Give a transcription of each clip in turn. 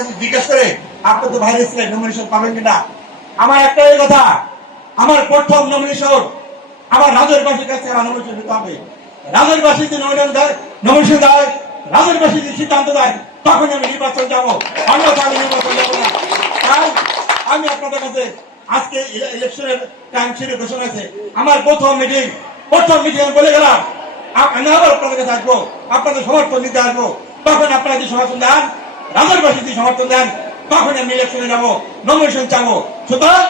আমাকে করে তো ভাইরাস নমিনেশন পাবেন কিনা? আমার একটাই কথা, আমার প্রথম নমিনেশন আমার কাছে আমার নমিনেশন দিতে হবে। যদি নমিনেশন দেয় নমিনেশন দেয় যদি সিদ্ধান্ত দেয় তখন আমি নির্বাচন যাব। অন্যথা আমি নির্বাচন যাব না। তাই আমি আপনাদের কাছে আজকে ইলেকশনের টাইম ছিল ঘোষণা আছে। আমার প্রথম মিটিং প্রথম মিটিং আমি বলে গেলাম। আমি আবার আপনাদের কাছে আসব। আপনাদের সমর্থন দিতে আসব। তখন আপনারা যদি সমর্থন দেন রাজনবাসী যদি সমর্থন দেন, তখন আমি ইলেকশনে যাব নমিনেশন চাবো। সুতরাং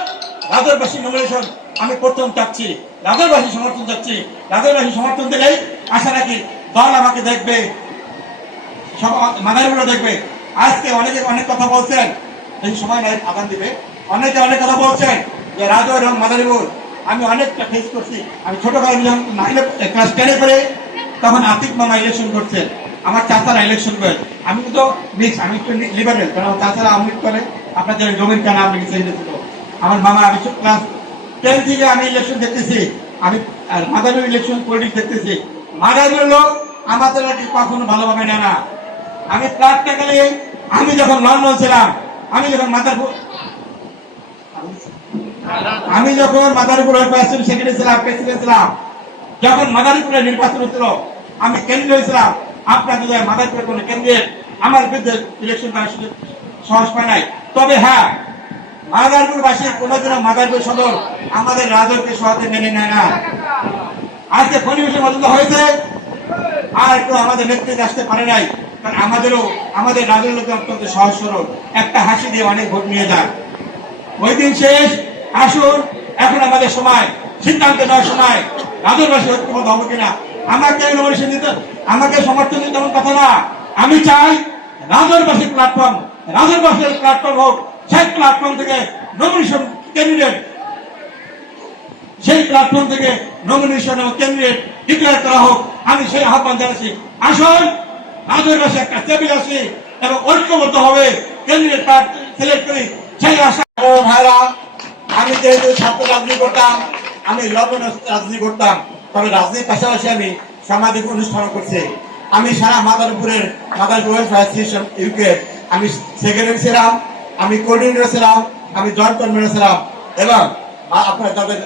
রাজনবাসী নমিনেশন আমি প্রথম চাচ্ছি। রাজনবাসী সমর্থন চাচ্ছি। রাজনবাসী সমর্থন দিলেই আশা রাখি দল আমাকে দেখবে মাদারীপুরে দেখবে। আজকে অনেকে অনেক কথা বলছেন, এই সময় নাই আদান দিবে। অনেকে অনেক কথা বলছেন যে রাজু এবং মাদারীপুর, আমি অনেকটা ফেস করছি। আমি ছোটবেলায় যখন নাইনে ক্লাস টেনে করে তখন আতিক মামা ইলেকশন করছেন। আমার চাচারা ইলেকশন করে, আমি তো মিক্স আমি একটু লিবারেল কারণ আমার চাচারা আমি করে আপনাদের জমির কেন ছিল আমার মামা, আমি ক্লাস টেন থেকে আমি ইলেকশন দেখতেছি, আমি মাদারীপুর ইলেকশন পলিটিক্স দেখতেছি। মাদারীপুর লোক আমাদের কখনো ভালোভাবে নেয় না। আমি প্র্যাকটিক্যালি আমি যখন লন্ডন ছিলাম, আমি যখন মাদারপুর আমি যখন প্রেসিডেন্ট সেক্রেটারি ছিলাম প্রেসিডেন্ট ছিলাম, যখন মাদারীপুরে নির্বাচন হচ্ছিল, আমি কেন্দ্রীয় হয়েছিলাম আপনার যদি মাদারীপুরের কোন কেন্দ্রের আমার বিরুদ্ধে ইলেকশন করার সুযোগ সাহস পায় নাই। তবে হ্যাঁ মাদারপুরবাসী কোনোদিনও মাদারপুর সদর আমাদের রাজককে সহজে মেনে নেয় না। আজকে পরিবেশের মতো হয়েছে, আর একটু আমাদের নেতৃত্বে আসতে পারে নাই। কারণ আমাদেরও, আমাদের রাজের লোক অত্যন্ত সহজ সরল একটা হাসি দিয়ে অনেক ভোট নিয়ে যায় ওই দিন শেষ, আসুন, এখন আমাদের সময়। সিদ্ধান্ত নেওয়ার সময়। রাজনবাসী ঐক্যবদ্ধ হবে কিনা? আমাকে নমিনেশন দিতে আমাকে সমর্থন দিতে এমন কথা না। আমি চাই রাজনবাসী প্ল্যাটফর্ম রাজনবাসীর প্ল্যাটফর্ম হোক, সেই প্ল্যাটফর্ম থেকে নমিনেশন ক্যান্ডিডেট সেই প্ল্যাটফর্ম থেকে নমিনেশন এবং ক্যান্ডিডেট ডিক্লেয়ার করা হোক। আমি সেই আহ্বান জানাচ্ছি, আসুন পাশে একটা টেবিল আসি এবং ঐক্যবদ্ধ হবে ক্যান্ডিডেট সিলেক্ট করি, সেই আশা। ভাইরা, আমি যেহেতু ছাত্র রাজনীতি করতাম, আমি লবণ রাজনীতি করতাম। তবে রাজনীতির পাশাপাশি আমি সামাজিক অনুষ্ঠান করছি। আমি সারা মাদারপুরের মাদারপুর ইউকে আমি সেক্রেটারি ছিলাম, আমি কোঅর্ডিনেটর ছিলাম, আমি জয়েন্ট কনভেনর ছিলাম এবং আপনার তাদের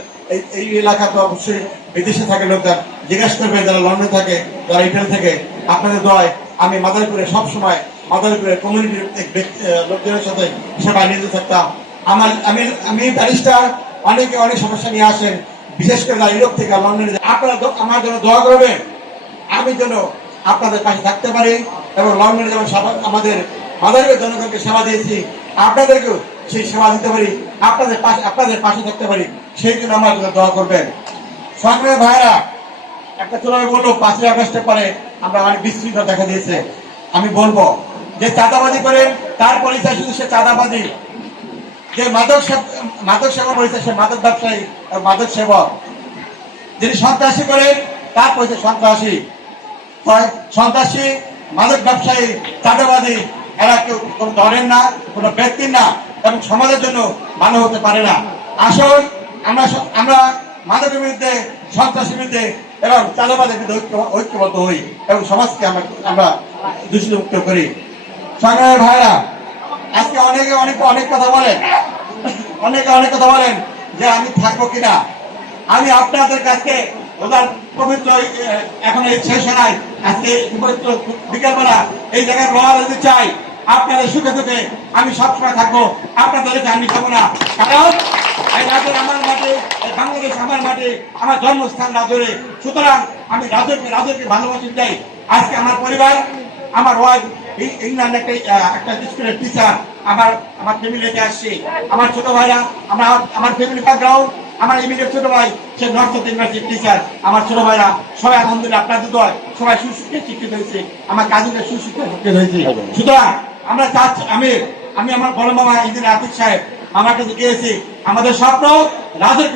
এই এলাকা তো অবশ্যই বিদেশে থাকে লোকদের জিজ্ঞেস করবেন, যারা লন্ডনে থাকে, যারা ইটালি থাকে, আপনাদের দয় আমি মাদারপুরে সব সময় মাদারীপুরের কমিউনিটির লোকজনের সাথে সেবায় নিয়োজিত থাকতাম। আমার আমি আমি ব্যারিস্টার অনেকে অনেক সমস্যা নিয়ে আসেন বিশেষ করে ইউরোপ থেকে লন্ডনে আপনারা আমার জন্য দোয়া করবেন। আমি যেন আপনাদের পাশে থাকতে পারি এবং লন্ডনে যেমন আমাদের মাদারীপুর জনগণকে সেবা দিয়েছি। আপনাদেরকেও সেই সেবা দিতে পারি। আপনাদের পাশে আপনাদের পাশে থাকতে পারি। সেই জন্য আমার জন্য দোয়া করবেন। সংগ্রামী ভাইরা, একটা ভাই বলল, পাঁচই আগস্টের পরে আমরা অনেক বিশৃঙ্খলা দেখা দিয়েছে। আমি বলব, যে চাঁদাবাজি করেন তার পরিচয় শুধু সে চাঁদাবাজি। যে মাদক মাদক সেবন করেছে, সে মাদক ব্যবসায়ী মাদক সেবক। যিনি সন্ত্রাসী করেন, তার পরিচয় সন্ত্রাসী। সন্ত্রাসী, মাদক ব্যবসায়ী, চাঁদাবাদী, এরা কেউ কোনো দলের না, কোনো ব্যক্তির না, এবং সমাজের জন্য ভালো হতে পারে না। আসল আমরা আমরা মাদকের বিরুদ্ধে, সন্ত্রাসীর বিরুদ্ধে, এবং চাঁদাবাদের বিরুদ্ধে ঐক্য- ঐক্যবদ্ধ হই, এবং সমাজকে আমরা আমরা দূষিতমুক্ত করি। সংগ্রামের ভাইরা আজকে অনেকে অনেক অনেক কথা বলেন। অনেকে অনেক কথা বলেন যে আমি থাকব কিনা। আমি আপনাদের কাছে ওদের পবিত্র এখন এই শেষ নাই আজকে পবিত্র বিকেলবেলা এই জায়গায় রোয়া দিতে চাই। আপনাদের সুখে সুখে আমি সবসময় থাকব। আপনাদেরকে আমি যাব না। কারণ এই রাজের আমার মাঠে, এই বাংলাদেশ আমার মাঠে আমার জন্মস্থান রাজরে। সুতরাং আমি রাজরকে রাজরকে ভালোবাসি চাই আজকে আমার পরিবার, আমার ওয়াইফ আমার ছোট ভাইরা, আমার আমার ফ্যামিলি ব্যাকগ্রাউন্ড আমার ইমিডিয়েট ছোট ভাই, সে নর্থ ইউনিভার্সিটি টিচার আমার ছোট ভাইরা, সবাই দয় সবাই শিক্ষিত হয়েছে। আমার শিক্ষিত হয়েছে। সুতরাং আমরা চাচ্ছি, আমি আমি আমার বড় মামা ইঞ্জিনিয়ার আতিক সাহেব, আমার কাছে গিয়েছি, আমাদের স্বপ্ন রাজের